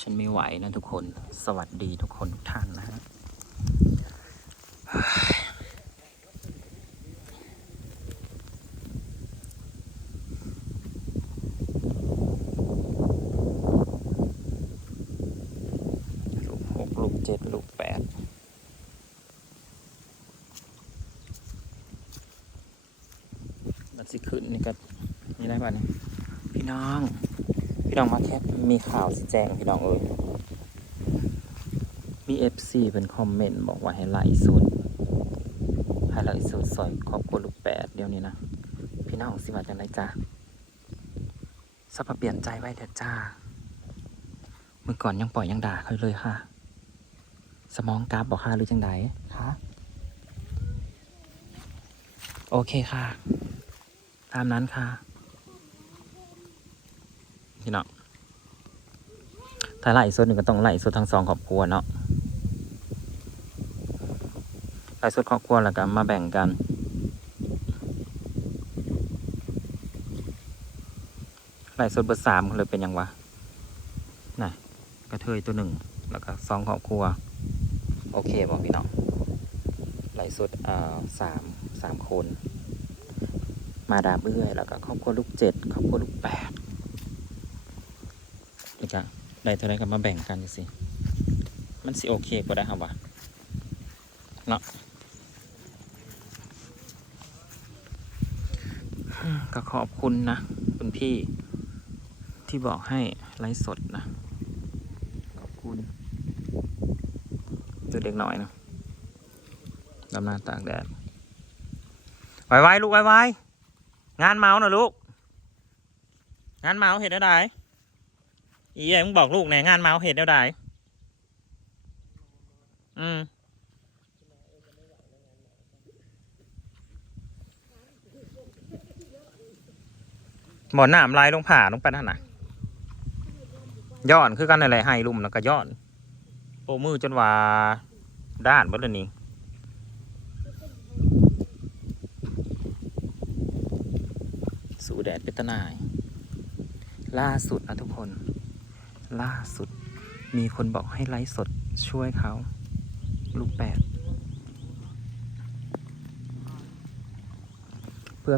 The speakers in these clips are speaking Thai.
ฉันไม่ไหวนะทุกคน สวัสดีทุกคนทุกท่านนะฮะลูกหกลูกเจ็ดลูกแปดมันสิขึ้นนี่ก็นี่ได้ป่ะเนี่ยพี่น้อง พี่น้องมาแคปมีข่าวสิแจ้งพี่น้องเอ้ยมีเอฟซีเป็นคอมเมนต์บอกว่าให้ไล่สุดให้ไล่สุดซอยครอบครัวลูกแปดเดี๋ยวนี้นะ พี่น้องสิว่าจังไรจ้าสับเปลี่ยนใจไว้เถอะจ้า เมื่อก่อนยังปล่อยยังด่าเขาอยู่เลยค่ะ สมองกราฟบอกค่ะหรือจังไดคะโอเคค่ะ ตามนั้นค่ะ พี่น้องถ้าไล่สดหนึ่งก็ต้องไล่สดทั้งสองครอบครัวเนาะไล่สดครอบครัวแล้วก็มาแบ่งกันไล่สดเบอร์สามเลยเป็นยังวะน่ะกระเทยตัวหนึ่งแล้วก็สองครอบครัว โอเคบอกพี่น้องไล่สดอ่าสามสามคน มาดามเอื้อยแล้วก็ครอบครัวลูกเจ็ดครอบครัวลูกแปด ก็ได้เท่าไรก็มาแบ่งกันสิมันสิโอเคก็ได้ครับวะเนาะก็ขอบคุณนะ คุณพี่ที่บอกให้ไลฟ์สดนะ ขอบคุณตัวเด็กหน่อยนะดำหน้าตากแดดไวๆลูกไวๆงานเมาส์นะลูก งานเมาส์เห็นได้ได อีไอ้มึงบอกลูกแหนงานเมาส์เห็นได้ไดอืมหมอนหนามลายลงผ่าลงไปนั่นน่ะย้อนคือกันอะไรให้ลุ่มแล้วก็ย้อนโอมือจนว่าด้านบดนี่สู่แดดเป็นตนาย ล่าสุดนะทุกคน ล่าสุด มีคนบอกให้ไลฟ์สดช่วยเขา ลูกแปด เพื่อ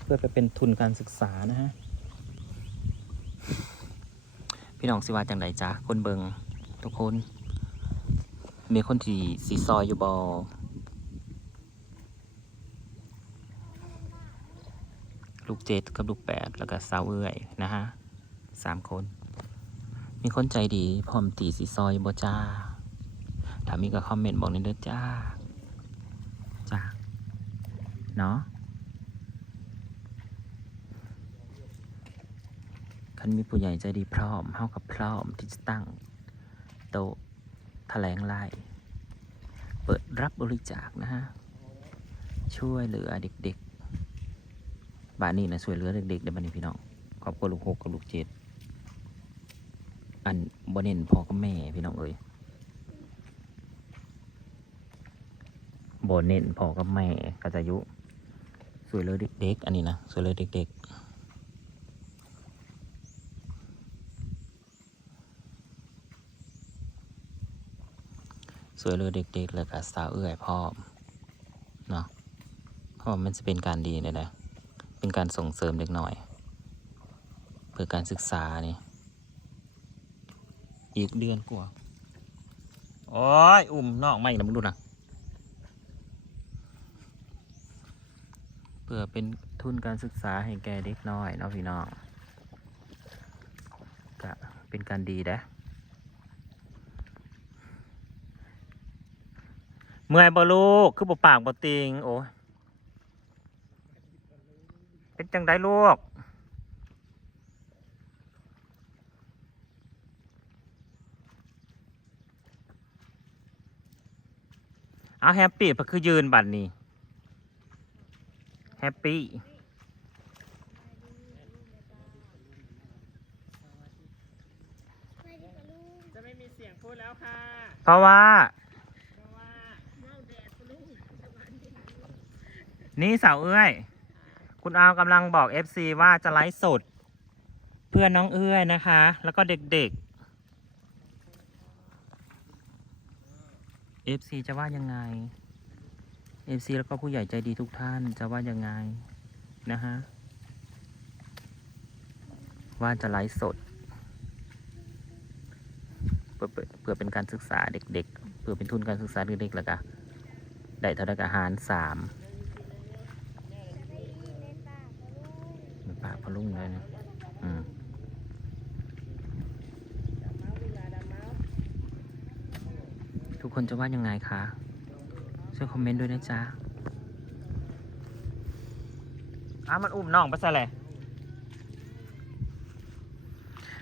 เพื่อไปเป็นทุนการศึกษานะฮะ พี่น้องสิว่าจังไดจ้าคนเบิงทุกคน มีคนที่สีซอยอยู่บอลูกเจ็ดกับลูกแปดแล้วก็สาวเอื้อยนะฮะสามคน มีคนใจดีพร้อมตีสีซอยบ่จ้าถ้ามีก็คอมเมนต์บอกในอยเด้อจ้า จ้า เนาะคันมีผู้ใหญ่ใจดีพร้อมเฮากับพร้อมที่จะตั้ง โต๊ะแถลงไล่เปิดรับบริจาคนะฮะ ช่วยเหลือเด็กๆบ้านนี้นะช่วยเหลือเด็กๆได้บ้านนี้พี่น้องครอบครัวลูกหกกับลูกเจ็ด อันบ่เน้นพ่อกับแม่พี่น้องเอ้ยบ่เน้นพ่อกับแม่ก็จะอายุช่วยเลือเด็กๆ อันนี้นะช่วยเลือเด็กๆช่วยเลือเด็กๆ แล้วก็สาวเอื้อยพ่อมเนาะเพราะว่ามันจะเป็นการดีเลยนะ เป็นการส่งเสริมเด็กหน่อย เพื่อการศึกษานี่ อีกเดือนกว่าโอ้ยอุ้มนอกไม่นะมึงดูนะเพื่อเป็นทุนการศึกษาให้แกเด็กน้อยเนาะพี่น้องก็เป็นการดีนะเมื่อยบ่ลูก คือบ่ปากบ่ติงโอ้ยเป็นจังได้ลูก เอาแฮปปี้เพราะคือยืนบัตรนี้แฮปปี้จะไม่มีเสียงพูดแล้วค่ะ เพราะว่า เพราะว่านี่สาวเอื้อย คุณอาวกำลังบอก FC ว่าจะไลฟ์สด เพื่อนน้องเอื้อยนะคะ แล้วก็เด็ก FC จะว่ายังไง FC แล้วก็ผู้ใหญ่ใจดีทุกท่านจะว่ายังไงนะฮะ ว่าจะไลฟ์สดเพื่อเพื่อเป็นการศึกษาเด็กๆ เพื่อเป็นทุนการศึกษาเด็กๆแล้วก็ได้เท่าไดกับอาหารสามมีปาพะลุงเลยนะอืม กคนจะว่ายังไงคะช่วยคอมเมนต์ด้วยนะจ๊ะอ้ามันอุ้มน้องไปซะแหละ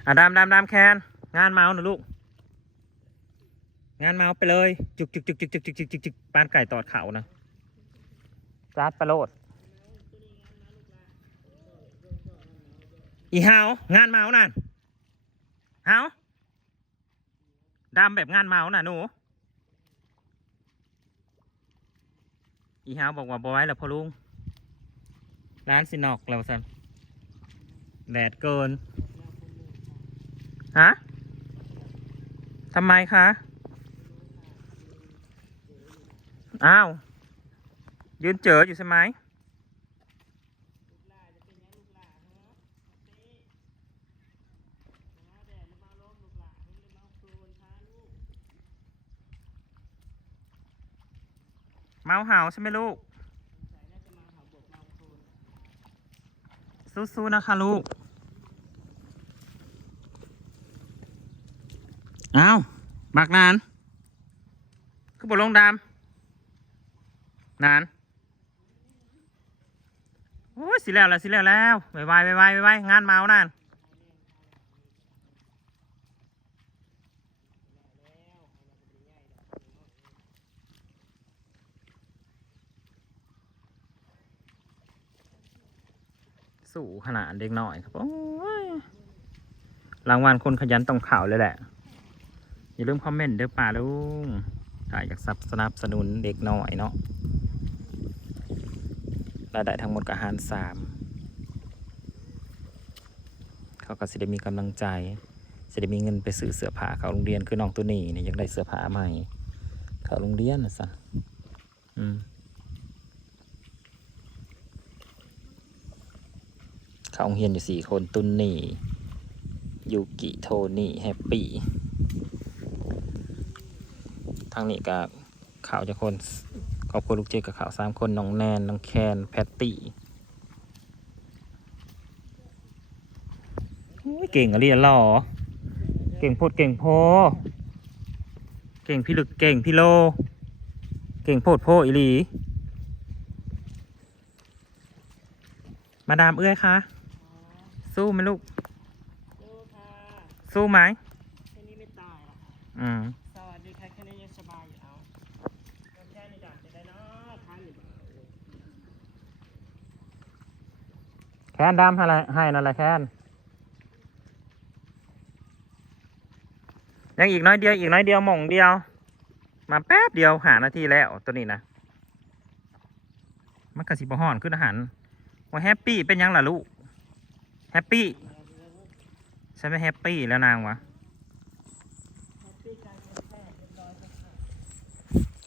อะดามดามดามแคนงานเมาส์นะลูก งานเมาส์ไปเลย จุกจุกจุกจุกจุกจุกจุกจุกจุกปานไก่ตอดเขานะจัดประโลดอีฮาวงานเมาส์นั่นฮาวดามแบบงานเมาส์น่ะหนู อีฮาวบอกว่าบอไว้แล้วพ่อลุงร้านสินอกแล้วสันแดดเกิน ฮะทำไมคะ อ้าว ยืนเจออยู่ใช่ไหม เมาเห่าใช่ไหมลูก สู้ๆนะคะลูก อ้าวบักนานคือบทลงดามนานโอ้ยสิแล้วแล้วสิแล้วแล้วไวไวไวไวไวงานเมานั่น สู่ขนาดเด็กหน่อยครับรางวัลคนขยันต้องข่าวเลยแหละ อย่าลืมคอมเมนต์เด้อป่าลุงถ้าอยากสนับสนุนเด็กหน่อยเนาะรายได้ทั้งหมดกับหารสามเขาก็สิได้มีกำลังใจสิได้มีเงินไปซื้อเสื้อผ้าเขาโรงเรียนคือน้องตัวนี้เนี่ยอยากได้เสื้อผ้าใหม่เขาโรงเรียนนะสะอืม เข้าโรงเรียนอยู่สี่คนตุนนี่ยูกิโทนี่แฮปปี้ทางนี้ก็ข่าวจะคนครอบครัวลูกเจกับข่าวสามคนน้องแนนน้องแคนแพตตี้เก่งอะเรียนหรอเก่งโพดเก่งโพเก่งพี่ลึกเก่งพี่โล เก่งโพดโพอีหลี มาดามเอื้อยคะ สู้ไหมลูก ดูค่ะสู้ไหมแค่นี้ไม่ตายหรอกอืมสวัสดีค่ะแค่นี้ยังสบายอยู่เอาแค่นี้จ้ะจะได้เนาะทานอยู่บ่แคนดำให้อะไรให้นั่นแหละแคนยังอีกน้อยเดียวอีกน้อยเดียวหม่องเดียว มาแป๊บเดียวหานาทีแล้วตัวนี้นะมันกระสิบห่อนขึ้นอาหารว่าแฮปปี้เป็นยังล่ะลูก แฮปปี้ฉันไม่แฮปปี้แล้วนางวะ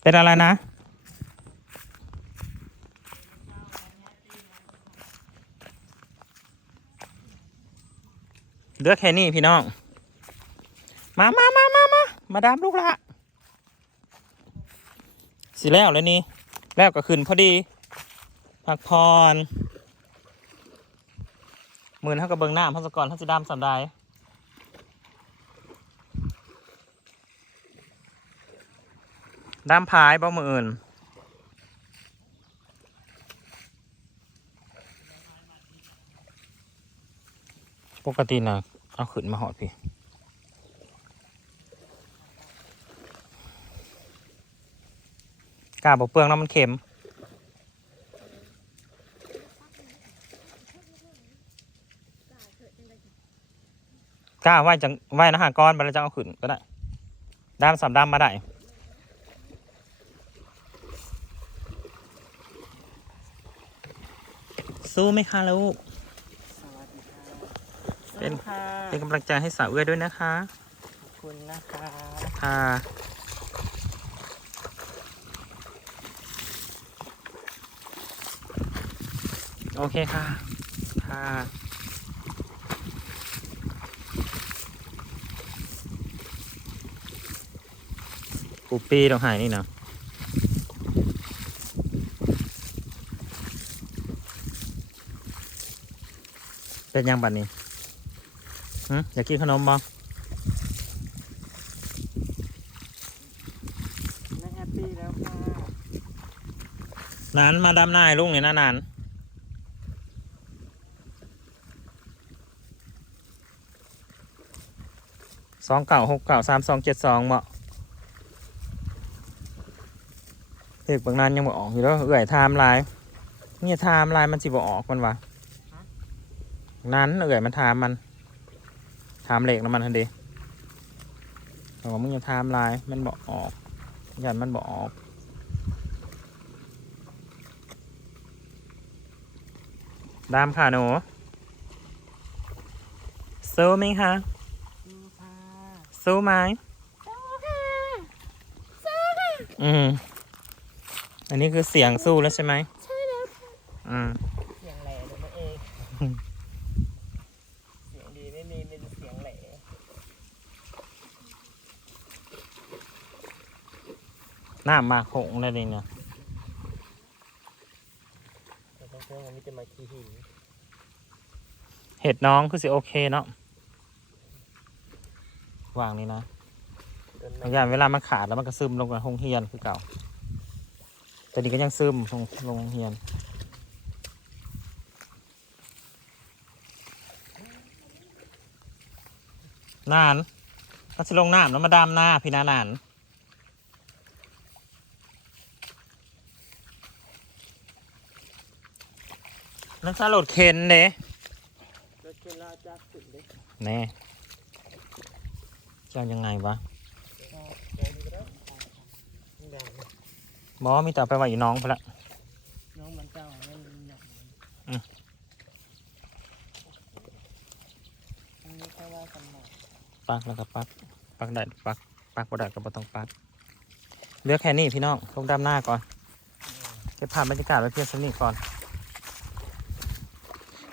เป็นอะไรนะ เลือกแค่นี้พี่น้อง มามามามามามาดามลูกละสิแล้วเลยนี่ แล้วก็ขึ้นพอดี พักพร มื่นเท่ากับเบิงหน้าพัสกรทัศดามสัมได้ด้ามพายบ่มืออื่นปกตินะเอาขึ้นมาหอดพี่กาบอกเปลืองแล้วมันเค็ม กล้าไหวจังไหวนะหาก้อนไปแล้วจะเอาขึ้นก็ได้ด้ามสามด้ามมาได้สู้ไหมคะลูกเป็นเป็นกำลังใจให้สาวเอื้อด้วยนะคะขอบคุณนะคะค่ะโอเคค่ะค่ะ ปูปีต้องหายนี่เนาะเป็นยังบัดนี้หึอยากกินขนมบ่ไม่แฮปปี้แล้วค่ะนานมาดำหน้าให้ลุงเนี่ยนะนานสองเก่าหกเก่าสามสองเจ็ดสองเหมาะ เด็กบางนานยังบอกออกอยู่แล้วเอื่อยไทม์ไลน์เนี่ยไทม์ไลน์มันสิบอกออกมันวะนั้นเอื่อยมันไทม์มันไทม์เหล็กนะมันทันเดีแต่ว่ามึงอย่าไทม์ไลน์มันบอกออกยันมันบอกออกดามค่ะหนูสู้ไหมคะดูค่ะสู้ไหมอืม อันนี้คือเสียงสู้แล้วใช่ไหมใช่แล้วค่ะอืมเสียงแหล่เลยนะเองเสียงดีไม่มีเป็นเสียงแหล่หน้ามาโขงเลยเนี่ยแต่ต้องเชื่อมันมีแต่มาขี้หินเห็ดน้องคือสิโอเคเนาะวางนี่นะจนบางอย่างเวลามันขาดแล้วมันก็ซึมลงกับหงเฮียนคือเก่า แต่นี่ก็ยังซึมลงลงเฮียนนานถ้าจะลงน้ำแล้วมาดามหน้าพี่นานานนั่นซาโหลดเคนเด้รถเคนลาจักสุดเลยแน่จะเอายังไงวะ บอมีแต่เอาไปไว้อยู่น้องพอละน้องมันเจ้าไม่หยอกอืมอันนี้แค่ว่ากันหน่อยปักแล้วก็ปักปักได้ปักปักบ่ได้ก็บ่ต้องปักเหลือกแค่นี้พี่น้องลงดำหน้าก่อนเก็บภาพบรรยากาศไว้เพียงเท่านี้ก่อน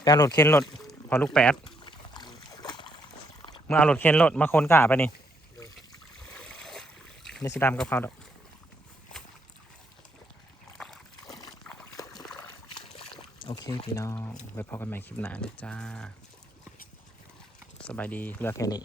การโหลดเคนโหลดพอลูกแปดเมื่อเอาโหลดเคนโหลดมาค้นกาไปนี่นี่สีดำกับเขาดอกโอเค พี่น้องไว้พบกันใหม่คลิปหน้านะจ้า สบายดีเลือกแค่นี้